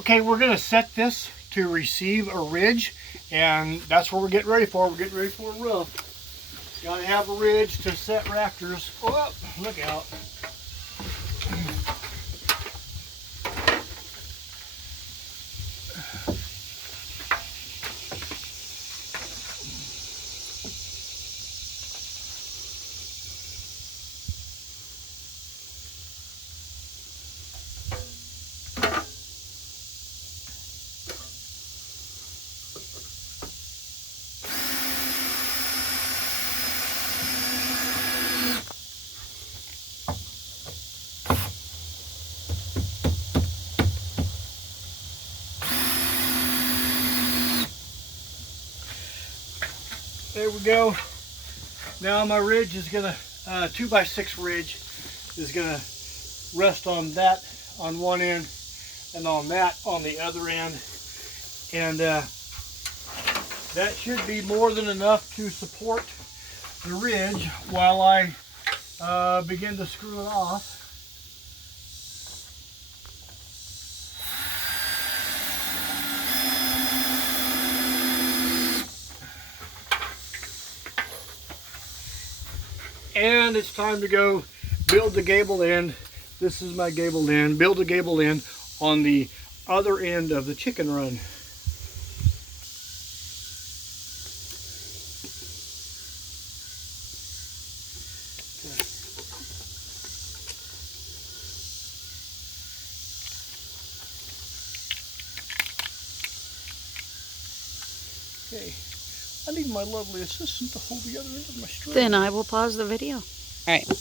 Okay, we're going to set this to receive a ridge, and that's what we're getting ready for. We're getting ready for a roof. Got to have a ridge to set rafters. Oh, look out. There we go. Now my ridge is gonna, 2x6 ridge is gonna rest on that on one end and on that on the other end. And that should be more than enough to support the ridge while I begin to screw it off. And it's time to go build the gable end. This is my gable end. Build a gable end on the other end of the chicken run. Okay. I need my lovely assistant to hold the other end of my string. Then I will pause the video. All right. Let's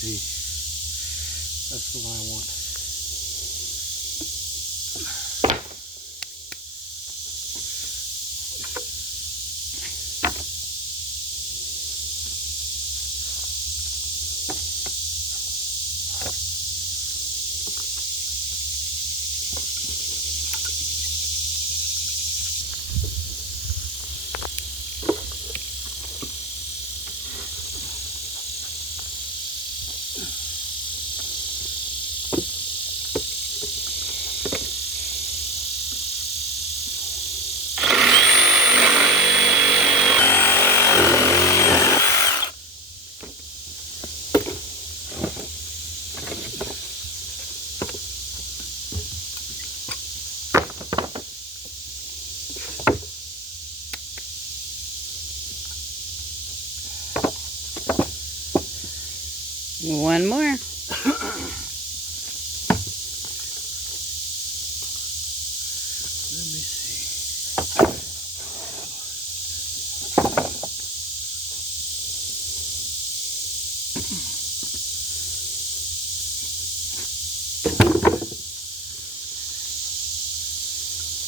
see. That's the one I want. One more. Let me see.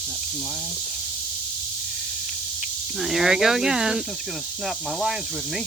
Snap some lines. Here I go again. My assistant's going to snap my lines with me.